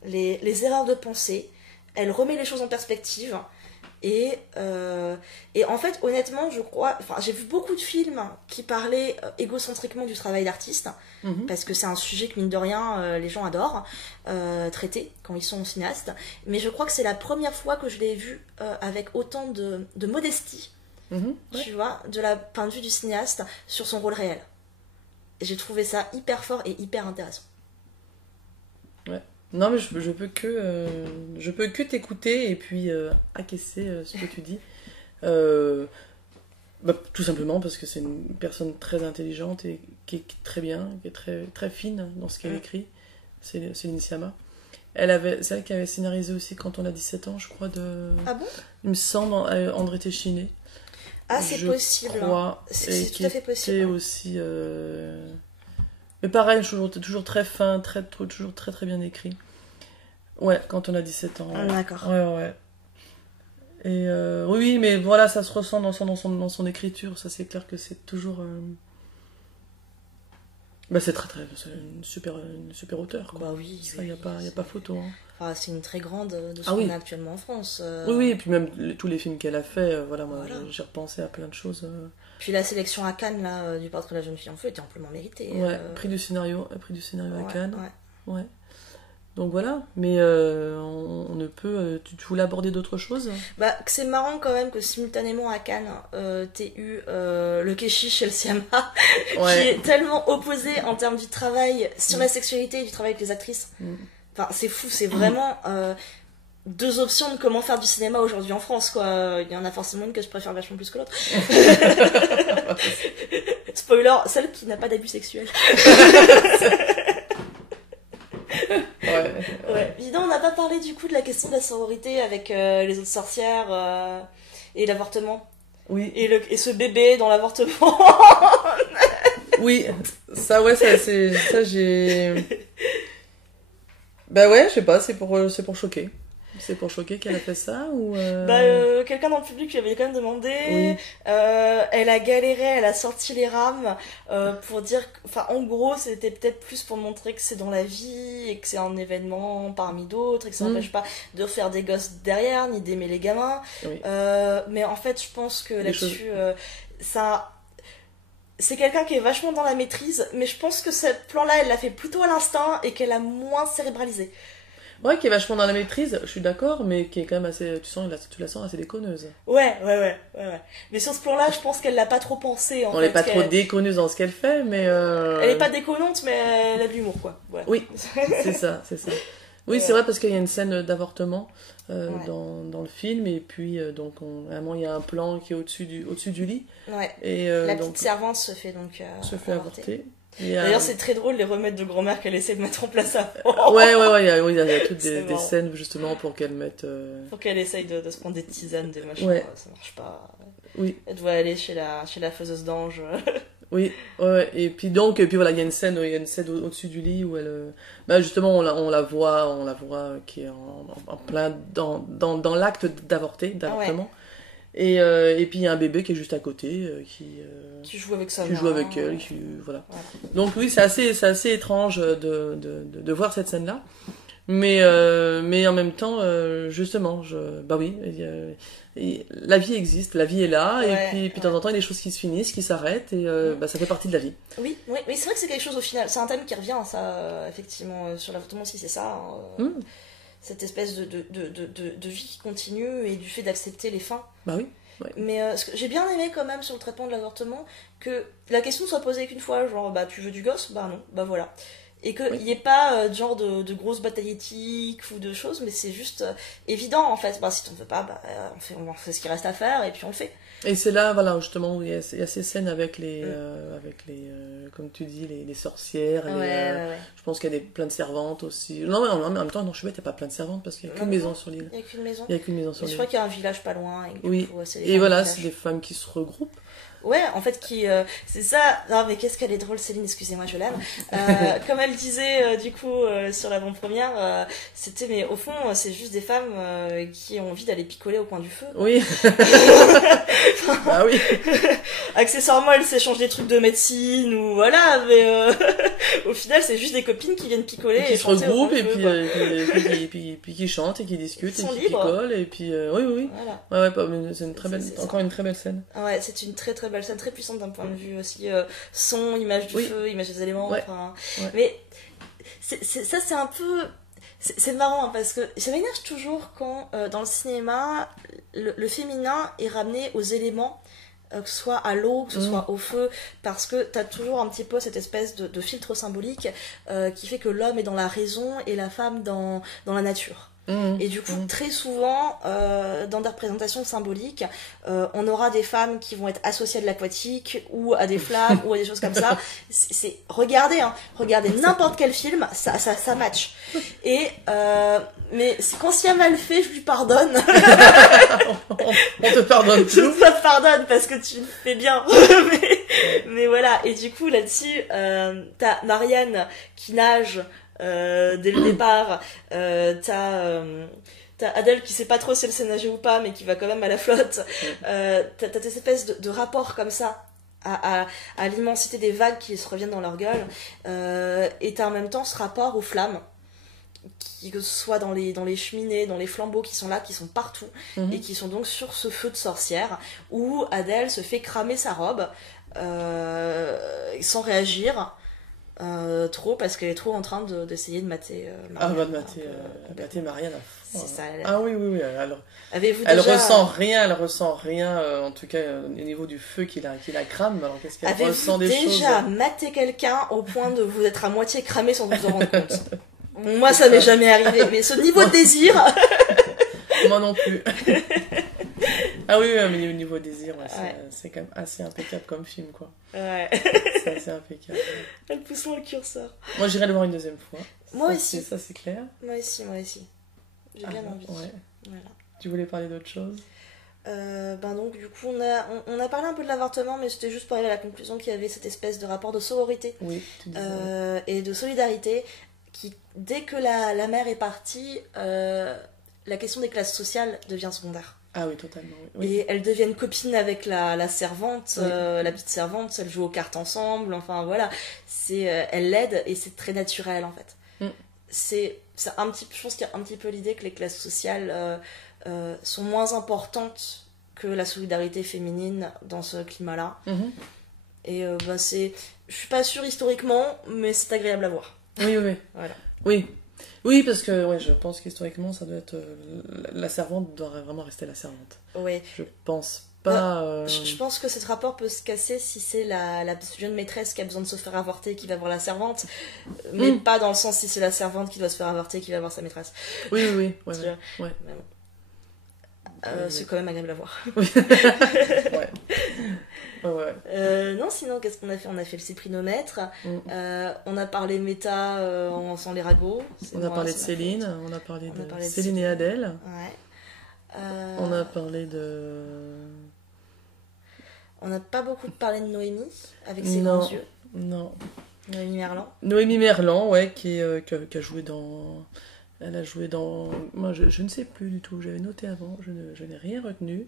les erreurs de pensée. Elle remet les choses en perspective. Et en fait, honnêtement, je crois... Enfin, j'ai vu beaucoup de films qui parlaient égocentriquement du travail d'artiste, parce que c'est un sujet que, mine de rien, les gens adorent traiter quand ils sont cinéastes. Mais je crois que c'est la première fois que je l'ai vu avec autant de modestie, tu vois, de la point de vue du cinéaste sur son rôle réel. Et j'ai trouvé ça hyper fort et hyper intéressant. Ouais. Non, mais je peux que t'écouter et puis acquiescer ce que tu dis. Tout simplement parce que c'est une personne très intelligente et qui est très bien, qui est très, très fine dans ce qu'elle écrit. C'est Céline Sciamma. C'est elle qui avait scénarisé aussi Quand on a 17 ans, je crois. Ah bon ? Il me semble, André Téchiné. Ah, c'est possible. C'est tout à fait possible. C'est aussi... Mais pareil, toujours très fin, toujours très très bien écrit. Ouais, Quand on a 17 ans. Ouais. D'accord. Ouais. Et oui, mais voilà, ça se ressent dans son écriture. Ça, c'est clair que c'est toujours... Bah c'est c'est une super auteur, quoi. Bah oui, Ça, y a pas photo, hein. Enfin, c'est une très grande de ce Ah qu'on oui. a actuellement en France. Oui, et puis même tous les films qu'elle a fait, voilà, moi Voilà. j'ai repensé à plein de choses. Puis la sélection à Cannes là, du portrait de la jeune fille en feu était amplement méritée. Ouais, prix du scénario à Ouais, Cannes. ouais. Ouais. Donc voilà, mais on ne peut. Tu voulais aborder d'autres choses? Bah, c'est marrant quand même que simultanément à Cannes, t'aies eu le Keshish et le Siama, qui Ouais. est tellement opposé en termes du travail sur la sexualité et du travail avec les actrices. Mm. Enfin, c'est fou, c'est vraiment deux options de comment faire du cinéma aujourd'hui en France, quoi. Il y en a forcément une que je préfère vachement plus que l'autre. Spoiler, celle qui n'a pas d'abus sexuels. Ouais. Ouais. Évidemment, on n'a pas parlé du coup de la question de la sororité avec les autres sorcières et l'avortement. Oui. Et ce bébé dans l'avortement. Oui, ça, ouais, ça j'ai. Bah ouais, je sais pas, c'est pour choquer. C'est pour choquer qu'elle a fait ça ou. Quelqu'un dans le public lui avait quand même demandé. Oui. Elle a galéré, elle a sorti les rames pour dire. Enfin, en gros, c'était peut-être plus pour montrer que c'est dans la vie et que c'est un événement parmi d'autres et que ça n'empêche pas de faire des gosses derrière ni d'aimer les gamins. Oui. Mais en fait, je pense que là-dessus, choses... ça. C'est quelqu'un qui est vachement dans la maîtrise, mais je pense que ce plan-là, elle l'a fait plutôt à l'instinct et qu'elle a moins cérébralisé. Ouais, qui est vachement dans la maîtrise, je suis d'accord, mais qui est quand même assez. Tu la sens assez déconneuse. Ouais. Mais sur ce plan-là, je pense qu'elle l'a pas trop pensé. On n'est pas trop déconneuse dans ce qu'elle fait, mais. Elle est pas déconnante, mais elle a de l'humour, quoi. Ouais. Oui, c'est ça. Oui, c'est vrai parce qu'il y a une scène d'avortement dans le film, et puis vraiment il y a un plan qui est au-dessus du lit. Ouais. Et, la petite servante se fait donc avorter. D'ailleurs, c'est très drôle les remèdes de grand-mère qu'elle essaie de mettre en place avant. Ouais, il y a toutes des scènes justement pour qu'elle mette. Pour qu'elle essaye de se prendre des tisanes, des machins. Ouais. Ça marche pas. Oui. Elle doit aller chez la faiseuse d'ange. Oui, et puis voilà, il y a une scène au-dessus du lit où elle, justement on la voit qui est en plein dans l'acte d'avortement. Ouais. Et puis il y a un bébé qui est juste à côté qui joue avec sa qui joue avec elle, voilà. Donc oui, c'est assez étrange de voir cette scène-là. Mais en même temps, justement, la vie existe, la vie est là, et puis de temps en temps, il y a des choses qui se finissent, qui s'arrêtent, et ça fait partie de la vie. Oui, c'est vrai que c'est quelque chose au final. C'est un thème qui revient, ça, effectivement, sur l'avortement aussi, c'est ça. Cette espèce de vie qui continue et du fait d'accepter les fins. Bah oui. Ouais. Mais ce que j'ai bien aimé quand même sur le traitement de l'avortement, que la question soit posée qu'une fois, genre, tu veux du gosse? Bah non, bah voilà. Et qu'il n'y ait pas de genre de grosses batailles éthiques ou de choses, mais c'est juste évident en fait. Si t'en veux pas, on fait ce qu'il reste à faire et puis on le fait. Et c'est là, voilà, justement, où il y a ces scènes avec les comme tu dis, les sorcières. Je pense qu'il y a plein de servantes aussi. Non, mais en même temps, non, je suis bête, il n'y a pas plein de servantes parce qu'il n'y a qu'une maison sur l'île. Il n'y a qu'une maison. Sur l'île. Je crois qu'il y a un village pas loin. Et oui. Coup, et voilà, c'est des femmes qui se regroupent. Ouais, en fait, c'est ça. Non, mais qu'est-ce qu'elle est drôle, Céline, excusez-moi, je l'aime. Comme elle disait, du coup, sur l'avant-première, c'était, mais au fond, c'est juste des femmes qui ont envie d'aller picoler au coin du feu. Oui. Ah oui. Accessoirement, elles s'échangent des trucs de médecine ou voilà, mais au final, c'est juste des copines qui viennent picoler et qui se regroupent et puis qui chantent et qui discutent et qui picolent et puis oui. Voilà. Ouais, c'est encore une très belle scène. Ouais, c'est une très très belle scène, très puissante d'un point de vue aussi son, image du feu, image des éléments. Ouais. Mais ça c'est un peu c'est marrant parce que ça m'énerve toujours quand dans le cinéma le féminin est ramené aux éléments, que ce soit à l'eau, que ce soit au feu, parce que t'as toujours un petit peu cette espèce de filtre symbolique qui fait que l'homme est dans la raison et la femme dans la nature. Et du coup, très souvent, dans des représentations symboliques, on aura des femmes qui vont être associées à de l'aquatique ou à des flammes ou à des choses comme ça. Regardez n'importe quel film, ça match. Et mais quand c'est mal fait, je lui pardonne. On te pardonne. Je te pardonne parce que tu le fais bien. mais voilà. Et du coup, là-dessus, t'as Marianne qui nage. Dès le départ, t'as Adèle qui sait pas trop si elle sait nager ou pas, mais qui va quand même à la flotte. T'as cette espèce de rapport comme ça à l'immensité des vagues qui se reviennent dans leur gueule, et t'as en même temps ce rapport aux flammes, que ce soit dans les cheminées, dans les flambeaux qui sont là, qui sont partout, et qui sont donc sur ce feu de sorcière, où Adèle se fait cramer sa robe, sans réagir, trop, parce qu'elle est trop en train d'essayer de mater Marianne. Mater Marianne. C'est ça. Oui, oui, oui. Alors, Avez-vous elle déjà... ressent rien, en tout cas au niveau du feu qui la crame. Alors qu'est-ce qu'elle ressent des choses? Avez-vous déjà maté quelqu'un au point de vous être à moitié cramé sans vous en rendre compte? Moi, ça m'est jamais arrivé, mais ce niveau de désir... Moi non plus. Ah oui, mais au niveau désir, c'est quand même assez impeccable comme film, quoi. Ouais. C'est assez impeccable. Elle pousse loin le curseur. Moi, j'irai le voir une deuxième fois. Moi aussi. Ça, c'est clair. Moi aussi. J'ai bien envie. Ouais. Voilà. Tu voulais parler d'autre chose? Donc du coup on a parlé un peu de l'avortement, mais c'était juste pour aller à la conclusion qu'il y avait cette espèce de rapport de sororité, oui, tu disais. Et de solidarité qui, dès que la mère est partie, la question des classes sociales devient secondaire. Ah oui, totalement. Oui. Et elles deviennent copines avec la servante, oui. La petite servante, elles jouent aux cartes ensemble, enfin voilà, elle l'aide et c'est très naturel en fait. C'est je pense qu'il y a un petit peu l'idée que les classes sociales sont moins importantes que la solidarité féminine dans ce climat-là. Et je suis pas sûre historiquement, mais c'est agréable à voir. Oui. Voilà. Oui, parce que je pense qu'historiquement, ça doit être la servante doit vraiment rester la servante. Oui. Je pense pas. Je pense que ce rapport peut se casser si c'est la jeune maîtresse qui a besoin de se faire avorter qui va voir la servante, mais pas dans le sens si c'est la servante qui doit se faire avorter qui va voir sa maîtresse. Oui. Ouais. C'est quand même agréable à voir. Ouais. Non, sinon, qu'est-ce qu'on a fait? On a fait le cyprinomètre, on a parlé méta en faisant les ragots. On a parlé de Céline, on a parlé de Céline et Adèle. Ouais. On a parlé de... On n'a pas beaucoup parlé de Noémie, avec ses grands yeux. Non. Noémie Merlan, ouais, qui a joué dans... Elle a joué dans... Moi, je ne sais plus du tout. J'avais noté avant. Je n'ai rien retenu.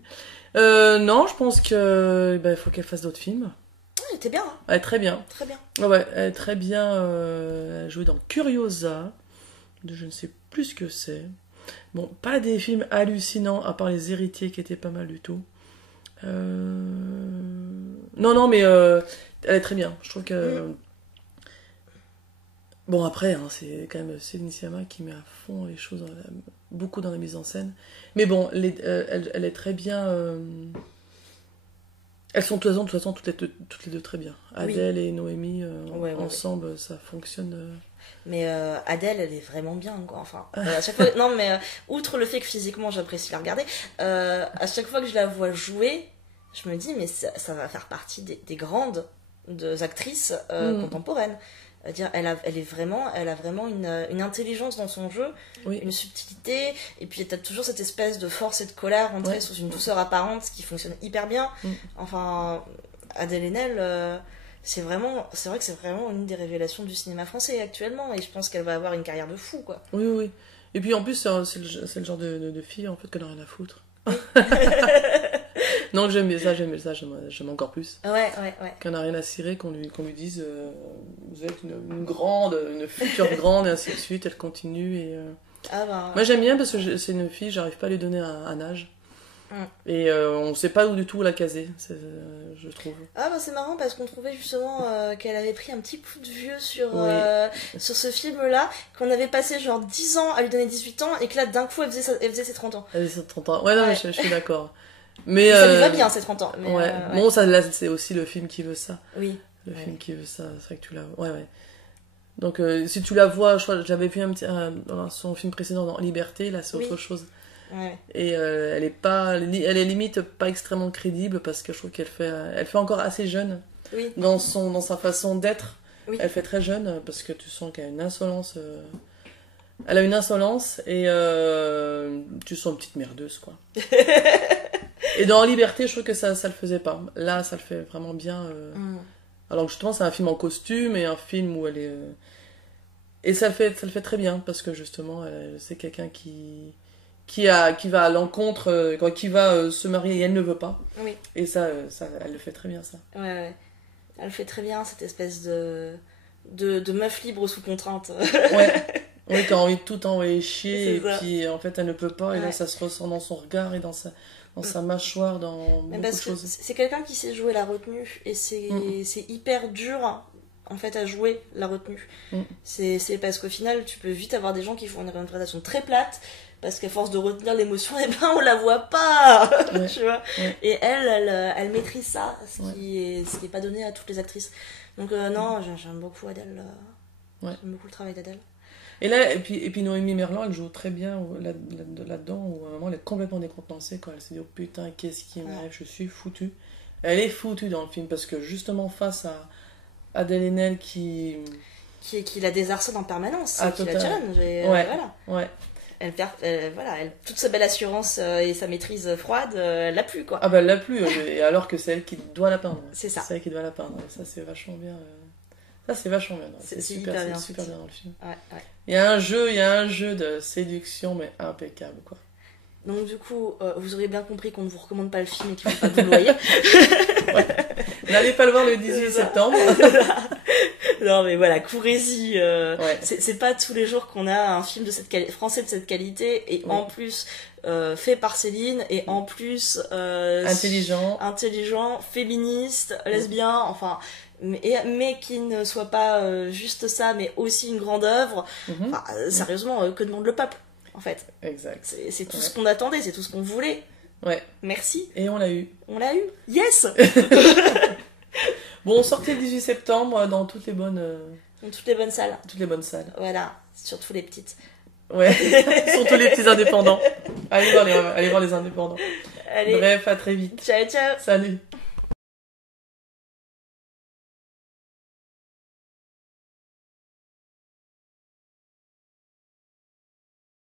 Non, je pense que faut qu'elle fasse d'autres films. Elle était bien. Hein. Elle est très bien. Très bien. Ouais, elle est très bien. Elle a joué dans Curiosa. Je ne sais plus ce que c'est. Bon, pas des films hallucinants, à part Les Héritiers, qui étaient pas mal du tout. Non, mais elle est très bien. Je trouve que... Bon, après, c'est quand même Céline Sciamma qui met à fond les choses, beaucoup dans la mise en scène. Mais bon, elle est très bien... Elles sont de toute façon toutes les deux très bien. Adèle et Noémie, ensemble, ça fonctionne... Mais Adèle, elle est vraiment bien, quoi. Enfin, à chaque fois... Non, mais outre le fait que physiquement, j'apprécie la regarder, à chaque fois que je la vois jouer, je me dis, mais ça va faire partie des grandes actrices contemporaines. Dire, elle a vraiment une intelligence dans son jeu, une subtilité, et puis t'as toujours cette espèce de force et de colère rentrée sous une douceur apparente qui fonctionne hyper bien. Enfin, Adèle Haenel, c'est vrai que c'est vraiment une des révélations du cinéma français actuellement, et je pense qu'elle va avoir une carrière de fou, quoi. Oui. Et puis en plus, c'est le genre de fille en fait qu'elle n'a rien à foutre. Non, j'aime ça, j'aime encore plus. Ouais. Qu'on n'a rien à cirer, qu'on lui dise vous êtes une future grande, et ainsi de suite, elle continue. Et, Moi j'aime bien parce que c'est une fille, j'arrive pas à lui donner un âge. Et on sait pas du tout où la caser, je trouve. C'est marrant parce qu'on trouvait justement qu'elle avait pris un petit coup de vieux sur ce film-là, qu'on avait passé genre 10 ans à lui donner 18 ans, et que là d'un coup elle faisait ses 30 ans. Elle faisait ses 30 ans, ouais, non, mais je suis d'accord. Mais ça lui va bien, ses 30 ans. Mais, Bon, ça, là, c'est aussi le film qui veut ça. Oui. Le film qui veut ça, c'est vrai que tu la vois. Ouais. Donc, si tu la vois, je crois que j'avais vu dans son film précédent, dans Liberté, là, c'est autre chose. Ouais. Et elle est limite pas extrêmement crédible parce que je trouve qu'elle fait encore assez jeune dans sa façon d'être. Oui. Elle fait très jeune parce que tu sens qu'elle a une insolence. Elle a une insolence et tu sens une petite merdeuse, quoi. Et dans Liberté, je trouve que ça le faisait pas. Là, ça le fait vraiment bien. Alors justement, c'est un film en costume et un film où elle est... Et ça le fait très bien parce que justement, c'est quelqu'un qui qui va à l'encontre, qui va se marier et elle ne veut pas. Oui. Et ça, elle le fait très bien, ça. Ouais. Elle fait très bien cette espèce de meuf libre sous contrainte. Ouais. Oui, qui a envie de tout envoyer chier, et C'est ça. puis en fait elle ne peut pas, et là Ouais. ça se ressent dans son regard et dans sa mâchoire, dans Mais beaucoup parce de que choses. c'est quelqu'un qui sait jouer la retenue et c'est hyper dur en fait à jouer la retenue. C'est parce qu'au final tu peux vite avoir des gens qui font une interprétation très plate parce qu'à force de retenir l'émotion, eh ben on la voit pas. Ouais. Tu vois. Ouais. Et elle maîtrise ça, ce qui est pas donné à toutes les actrices. Donc non, j'aime beaucoup Adèle. Ouais. J'aime beaucoup le travail d'Adèle. Et là, et puis Noémie Merlan, elle joue très bien là-dedans, où à un moment elle est complètement décontenancée, quoi. Elle se dit, oh putain, qu'est-ce qui m'arrive, je suis foutue. Elle est foutue dans le film, parce que justement face à Adèle Haenel qui la désarçonne en permanence, Ah, qui la total. challenge. Et, Ouais. voilà. Ouais. Elle perd, toute sa belle assurance et sa maîtrise froide, elle l'a plus, quoi. Ah bah elle l'a plus, et alors que c'est elle qui doit la peindre. C'est ça. C'est elle qui doit la peindre, et ça c'est vachement bien. Ça c'est vachement bien. C'est super, hyper bien, c'est super bien dans le film. Ouais. Il y a un jeu de séduction, mais impeccable, quoi. Donc du coup, vous aurez bien compris qu'on ne vous recommande pas le film et qu'il ne faut pas que vous le voyez. Ouais. N'allez pas le voir le 18 septembre. Non mais voilà, courez-y. Ouais. C'est pas tous les jours qu'on a un film de français de cette qualité et Oui. en plus fait par Céline et en plus intelligent, féministe, lesbien, enfin... Mais qui ne soit pas juste ça, mais aussi une grande œuvre. Enfin, sérieusement, que demande le peuple, en fait. Exact. C'est tout ce qu'on attendait, c'est tout ce qu'on voulait. Ouais. Merci. Et on l'a eu. On l'a eu. Yes. Bon, on sortait le 18 septembre dans toutes les bonnes salles. toutes les bonnes salles. Voilà, surtout les petites. Ouais. Surtout les petits indépendants. Allez voir les indépendants. Allez. Bref, à très vite. Ciao, ciao. Salut.